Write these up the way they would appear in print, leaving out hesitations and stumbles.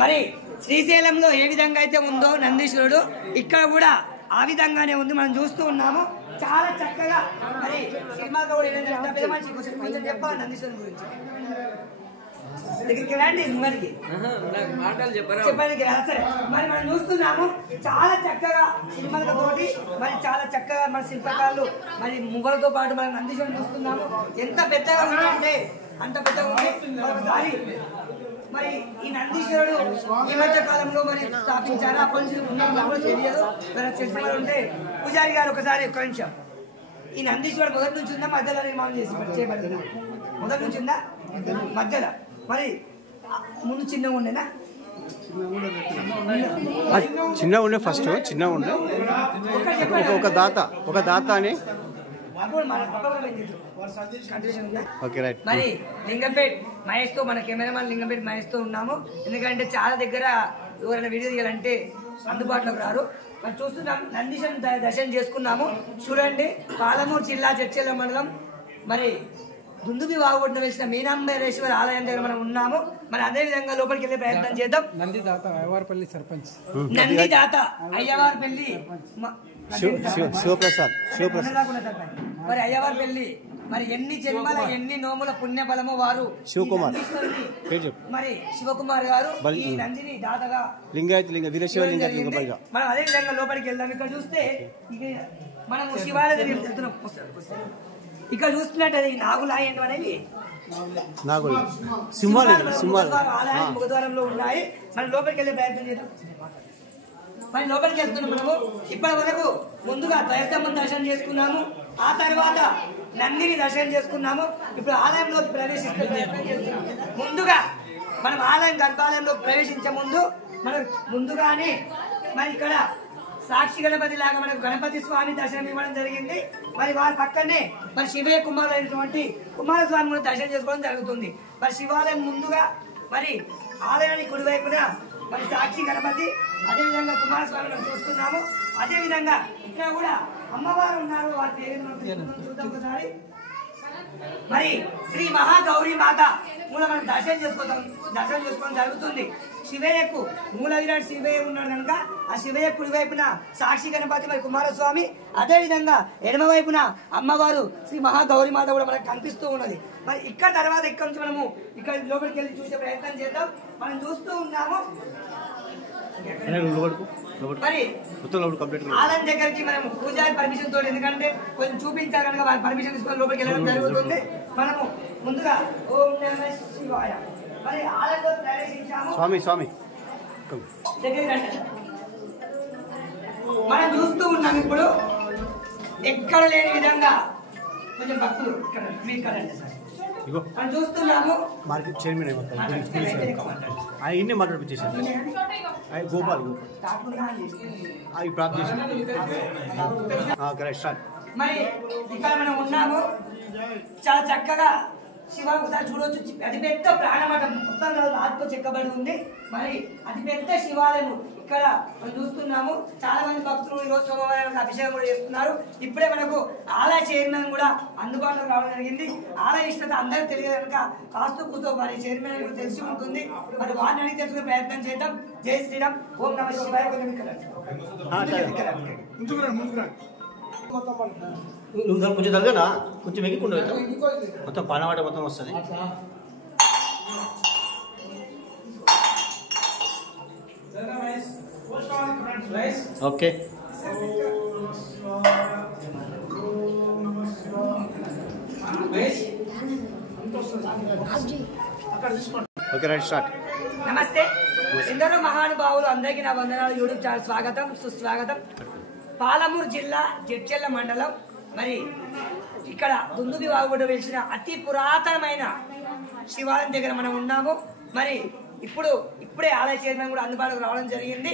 మరి శ్రీశైలంలో ఏ విధంగా అయితే ఉందో నందీశ్వరుడు ఇక్కడ కూడా ఆ విధంగానే ఉంది. మనం చూస్తూ ఉన్నాము. చాలా చక్కగా మరి సినిమాగా కూడా కొంచెం చెప్పాలి నందీశ్వరుని గురించి. దగ్గరికి రండి మరికి చెప్పడానికి సరే. మరి మనం చూస్తున్నాము చాలా చక్కగా సినిమాలతోటి మరి చాలా చక్కగా మన శిల్పకారులు మరి ముగ్గులతో పాటు మనం నందీశ్వరుని చూస్తున్నాము. ఎంత పెద్దగా ఉందంటే అంత పెద్దగా ఉంది. ఒకసారి మరి ఈ నందీశ్వరుడు ఈ మధ్య కాలంలో మరి స్థాపించారు. అప్పటి నుంచి తెలియదు. తెలిసిన వారు ఉంటే పూజారి గారు ఒకసారి ఒక్క నిమిషం. ఈ నందీశ్వరుడు మొదటి నుంచి ఉందా మధ్యలో నిర్మాణం చేయబడిందా? మొదటి నుంచి ఉందా మధ్యలో? మరి ముందు చిన్నగా ఉండేనా? చిన్న ఉండే ఫస్ట్ చిన్న ఉండే ఒక దాత అని. మరి లింగంపేట్ మహేష్ తో మన కెమెరామెన్ లింగంపేట్ మహేష్ తో ఉన్నాము. ఎందుకంటే చాలా దగ్గర ఎవరైనా వీడియో తీయాలంటే అందుబాటులోకి రారు. మరి చూస్తున్నాం నందీశ్వరుని దర్శనం చేసుకున్నాము. చూడండి పాలమూరు జిల్లా జడ్చర్ల మండలం మరి దుందుబి వాగుబడిన వేసిన మీనాంబరేశ్వర ఆలయం దగ్గర మనం ఉన్నాము. మరి అదే విధంగా లోపలికి వెళ్ళే ప్రయత్నం చేద్దాం. నందిదాత అయ్యవారిపల్లి సర్పంచ్ నందిదాత అయ్యవారిపల్లి శివప్రసాద్ మరి అయ్యవారిపల్లి మరి ఎన్ని జన్మల ఎన్ని నోముల పుణ్య బలము వారు శివకుమార్ మరి శివకుమార్ గారు ఈ నందిని దాతగా మనం అదే విధంగా లోపలికి వెళ్దాం. ఇక్కడ చూస్తే మనం శివాలయ దగ్గర వెళ్తున్నాం. ఇక్కడ చూస్తున్నట్టు ఈ నాగులు అనేవి ఆలయాన్ని ముఖద్వారంలో ఉన్నాయి. మనం లోపలికి వెళ్ళే ప్రయత్నం చేద్దాం. మరి లోపలికి వెళ్తున్నాం. మనము ఇప్పటి వరకు ముందుగా త్రైస్తంభం దర్శనం చేసుకున్నాము. ఆ తర్వాత నందిని దర్శనం చేసుకున్నాము. ఇప్పుడు ఆలయంలోకి ప్రవేశిస్తే ముందుగా మనం ఆలయం గర్భాలయంలో ప్రవేశించే ముందు మనం ముందుగానే మరి ఇక్కడ సాక్షి గణపతి లాగా మనకు గణపతి స్వామి దర్శనం ఇవ్వడం జరిగింది. మరి వారి పక్కనే మరి శివయ్య కుమారుడు అయినటువంటి కుమారస్వామి కూడా దర్శనం చేసుకోవడం జరుగుతుంది. మరి శివాలయం ముందుగా మరి ఆలయానికి కుడివైపున మరి సాక్షి గణపతి అదేవిధంగా కుమారస్వామి చూస్తున్నాము. అదేవిధంగా ఇక్కడ కూడా అమ్మవారు ఉన్నారు. వారి పేరు చూద్దాం ఒకసారి. మరి శ్రీ మహాగౌరీ మాత మూల మనం దర్శనం చేసుకోవడం జరుగుతుంది. శివయ్యకు మూల విరాట్ శివయ్య ఉన్నాడు కనుక ఆ శివయ్య కుడి వైపున సాక్షి గణపతి మరి కుమారస్వామి, అదే విధంగా ఎడమ వైపున అమ్మవారు శ్రీ మహాగౌరీ మాత కూడా మనకు కనిపిస్తూ ఉన్నది. మరి ఇక్కడ తర్వాత ఇక్కడ నుంచి మనము ఇక్కడ లోపలికి వెళ్ళి చూసే ప్రయత్నం చేద్దాం. మనం చూస్తూ ఉన్నాము. మరి ఆలయం దగ్గరికి మనం పూజారి పర్మిషన్ తోటి, ఎందుకంటే కొంచెం చూపించాలి కనుక వారి పర్మిషన్ తీసుకొని లోపలికి వెళ్ళడం జరుగుతుంది. మనము ముందుగా ఓం నమః శివాయ మరి ఆలయంలో ప్రవేశించాము. స్వామి మనం చూస్తూ ఉన్నాం. ఇప్పుడు ఎక్కడ లేని విధంగా కొంచెం భక్తులు ఇక్కడ గ్రీన్ కలర్ మనం చూస్తున్నాము. మార్కెట్ చైర్మన్ ఆయన్ని మాట్లాడిపించేసాను. గోపాల్ ప్రాప్తి మరి ఇక్కడ మనం ఉన్నాము. చాలా చక్కగా శివ ఒకసారి చూడవచ్చు. అతి పెద్ద ప్రాణమఠం మొత్తం రాతితో చెక్కబడి ఉంది. మరి అతి పెద్ద శివాలయం ఇక్కడ మనం చూస్తున్నాము. చాలా మంది భక్తులు ఈ రోజు సోమవారం అభిషేకం కూడా చేస్తున్నారు. ఇప్పుడే మనకు ఆలయ చైర్మన్ కూడా అందుబాటులో రావడం జరిగింది. ఆలయ ఇష్టత అందరూ తెలియదు కనుక కాస్తూ కూస్తూ మరి చైర్మన్ కూడా తెలిసి ఉంటుంది. మరి వారిని అడిగి తెలుసుకునే ప్రయత్నం చేద్దాం. జై శ్రీరామ్. ఓం నమః శివాయ. కొంచెం దగ్గర కొంచెం ఎక్కికుండా మొత్తం పానవాట మొత్తం వస్తుంది. Okay okay right start. నమస్తే ఎందరో మహానుభావులు అందరికీ నా వందనాలు. యూట్యూబ్ ఛానల్ స్వాగతం సుస్వాగతం. పాలమూరు జిల్లా జడ్చర్ల మండలం మరి ఇక్కడ దుందుబి వాగుబడి వెలిసిన అతి పురాతనమైన శివాలయం దగ్గర మనం ఉన్నాము. మరి ఇప్పుడే ఆలయ చైర్మన్ కూడా అందుబాటులోకి రావడం జరిగింది.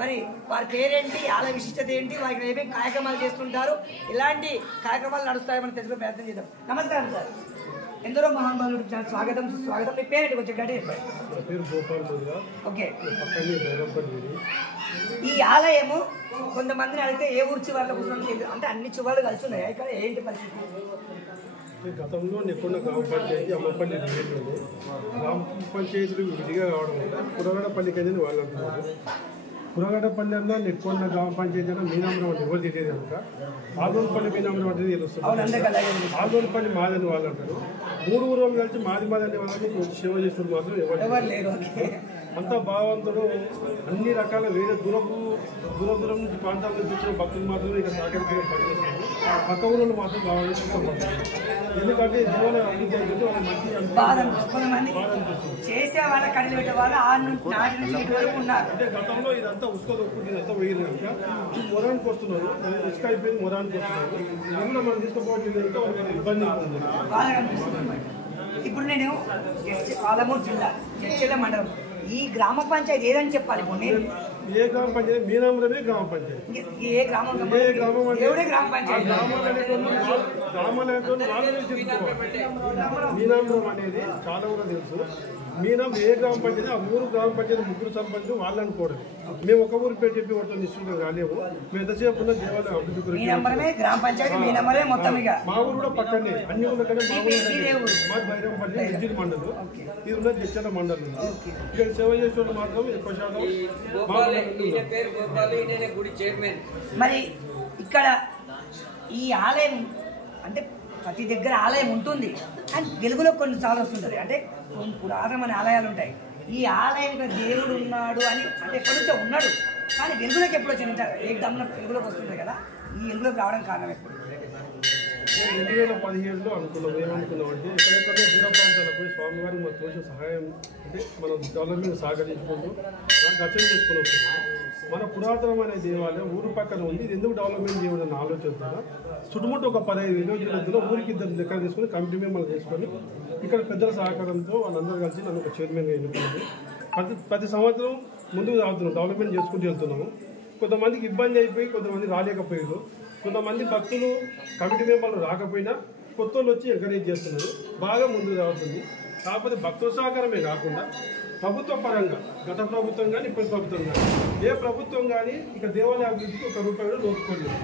మరి వారి పేరేంటి, ఆలయ విశిష్టత ఏంటి, వారికి ఏమేమి కార్యక్రమాలు చేస్తుంటారు, ఇలాంటి కార్యక్రమాలు నడుస్తాయో మనం తెలుసుకునే ప్రయత్నం చేద్దాం. నమస్కారం సార్. ఎందరో మహానుభావులు స్వాగతం సుస్వాగతం. మీ పేరేంటి కొంచెం గట్టి చెప్పండి. ఓకే. ఈ ఆలయము కొంతమందిని అడిగితే ఏ ఊరు చివర్లో కూర్చొని అంటే అన్ని చివర్లు కలిసి ఉన్నాయి. ఇక్కడ ఏంటి పరిస్థితి? గతంలో నెక్కొండ గ్రామ పంచాయతీ అమ్మపల్లి డివిజన్లో గ్రామ పంచాయతీలు విడిగా కావడం వల్ల పురగడపల్లికి అనేది వాళ్ళు అంటున్నారు. పురగడపల్లి అన్నా నెక్కొండ గ్రామ పంచాయతీ అన్నా మీనామరం అంటే ఎవరు తెలియదు కనుక ఆదోన్పల్లి మీనామరం అంటే తెలుస్తుంది. ఆదోన్పల్లి మాదని వాళ్ళు అంటారు. 3 ఊరు కలిసి మాది అనే వాళ్ళని సేవ చేస్తున్నారు మాత్రం ఎవరు లేరు. అంత భావంతుడు అన్ని రకాల వేరే దూరం నుంచి ప్రాంతాల నుంచి వచ్చిన భక్తులు మాత్రమే ఇక్కడ సహకరించడం పనిచేస్తున్నారు. పక్క ఊళ్ళో మాత్రం బాగా ఇష్టపడతారు. ఎందుకంటే దేవాలయం అభివృద్ధి అయితే వాళ్ళ చేసే వాళ్ళ కడిగి పెట్టే వాళ్ళు అంటే గతంలో ఇదంతా ఉసుక దొక్కుంటే ఇదంతా వేయరు కనుక మొరానికి వస్తున్నారు. ఉసుక అయిపోయింది మొరానికి వస్తున్నారు. ఇందులో మనం తీసుకుపోవట్లేదు వాళ్ళకి ఇబ్బంది అవుతుంది. ఇప్పుడు నేను పాలమూరు జిల్లా జడ్చర్ల మండలం ఈ గ్రామ పంచాయతీ ఏదని చెప్పాలి. ఇప్పుడు నేను ఏ గ్రామ పంచాయతీ మీనామరమే గ్రామ పంచాయతీ. ఏ గ్రామం ఎవడే గ్రామ పంచాయతీ మీనామరం అనేది చాలా కూడా తెలుసు. మీనం ఏ గ్రామ పంచాయతీ ఆ ఊరు గ్రామ పంచాయతీ 3 సర్పంచ్ వాళ్ళు అనుకోవడం. మేము ఒక ఊరు పేరు చెప్పి వాటితో నిశ్చితం కాలేము. మేము ఎంతసేపు ఉన్న దేవాలయం అభివృద్ధి గురించి మా ఊరు కూడా పక్కనే అన్ని ఊళ్ళ కంటే మా ఊరు మా బైరంపల్లి నిర్జిల్ మండలం. ఇది ఉన్న జడ్చర్ల మండలం. ఇక్కడ సేవ చేసే మాత్రం ఎక్కువ శాతం. మరి ఇక్కడ ఈ ఆలయం అంటే ప్రతి దగ్గర ఆలయం ఉంటుంది అని వెలుగులో కొన్నిసార్లు వస్తుంటుంది. అంటే కొన్ని పురాతనమైన ఆలయాలు ఉంటాయి. ఈ ఆలయంలో దేవుడు ఉన్నాడు అని అంటే ఎప్పటి నుంచో ఉన్నాడు కానీ వెలుగులోకి ఎప్పుడు వచ్చింటారు. ఏ దమ్మున వెలుగులోకి వస్తుంది కదా, ఈ వెలుగులోకి రావడం కారణం ఎప్పుడు? 2017లో అనుకున్నాం. ఏమనుకున్నాం అంటే ఎక్కడెక్కడో దూర ప్రాంతాలకు పోయి స్వామివారికి మన తోచిన సహాయం అంటే మనం డెవలప్మెంట్ సహకరించుకుంటూ దర్శనం చేసుకుని వస్తున్నాం. మన పురాతనమైన దేవాలయం ఊరు పక్కన ఉంది. ఇది ఎందుకు డెవలప్మెంట్ చేయాలని ఆలోచిస్తున్నా చుట్టుముట్టు ఒక 15 విలేజ్ల ఊరికి 2 లెక్కలు తీసుకొని కమిటీ మెంబర్లు చేసుకొని ఇక్కడ పెద్దల సహకారంతో వాళ్ళందరూ కలిసి నన్ను ఒక చైర్మన్గా ఎన్నుకున్నాను. ప్రతి సంవత్సరం ముందుకు సాగుతున్నాం, డెవలప్మెంట్ చేసుకుంటూ వెళ్తున్నాము. కొంతమందికి ఇబ్బంది అయిపోయి కొంతమంది రాలేకపోయారు. కొంతమంది భక్తులు కమిటీ మెంబర్లు రాకపోయినా కొత్త వాళ్ళు వచ్చి ఎంకరేజ్ చేస్తున్నారు. బాగా ముందుకు సాగుతుంది. కాకపోతే భక్తుల సహకారమే కాకుండా ప్రభుత్వ పరంగా గత ప్రభుత్వం కానీ ఇప్పటి ప్రభుత్వం కానీ ఏ ప్రభుత్వం కానీ ఇక దేవాలయ అభివృద్ధికి 1 రూపాయి కూడా నోచుకోలేదు.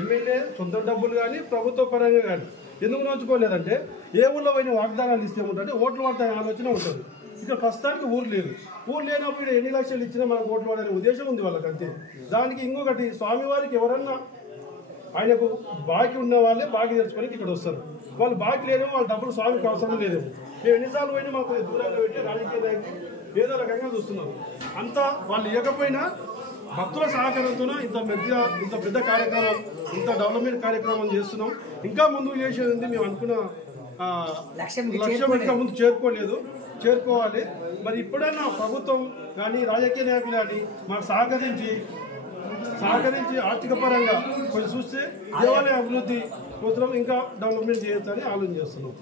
ఎమ్మెల్యే సొంత డబ్బులు కానీ ప్రభుత్వ పరంగా కానీ ఎందుకు నోచుకోలేదంటే ఏ ఊళ్ళో పోయిన వాగ్దానాలు ఇస్తే ఉంటుంటే ఓట్లు పడతాయని ఆలోచన ఉంటుంది. ఇక్కడ ప్రస్తుతానికి ఊరు లేదు. ఊరు లేనప్పుడు ఎన్ని లక్షలు ఇచ్చినా మనకు ఓట్లు పడనే ఉద్దేశం ఉంది వాళ్ళకి అంతే. దానికి ఇంకొకటి స్వామివారికి ఎవరన్నా ఆయనకు బాకీ ఉన్న వాళ్ళే బాకీ తెచ్చుకొని ఇక్కడ వస్తారు. వాళ్ళు బాకీ లేదేమో వాళ్ళ డబ్బులు స్వామికి అవసరం లేదేమో. మేము ఎన్నిసార్లు పోయినా మాకు దూరంగా పెట్టి రాజకీయ నాయకులు ఏదో రకంగా చూస్తున్నాం. అంతా వాళ్ళు ఇవ్వకపోయినా భక్తుల సహకారంతో ఇంత పెద్ద కార్యక్రమం ఇంత డెవలప్మెంట్ కార్యక్రమం చేస్తున్నాం. ఇంకా ముందుకు చేసేది మేము అనుకున్న లక్ష్యం ఇంకా ముందు చేరుకోవాలి. మరి ఇప్పుడైనా ప్రభుత్వం కానీ రాజకీయ నాయకులు కానీ మాకు సహకరించి ఆర్థిక పరంగా కొంచెం చూస్తే దేవాలయ అభివృద్ధి కోసం ఇంకా డెవలప్మెంట్ చేయొచ్చని ఆలోచన చేస్తున్నాం.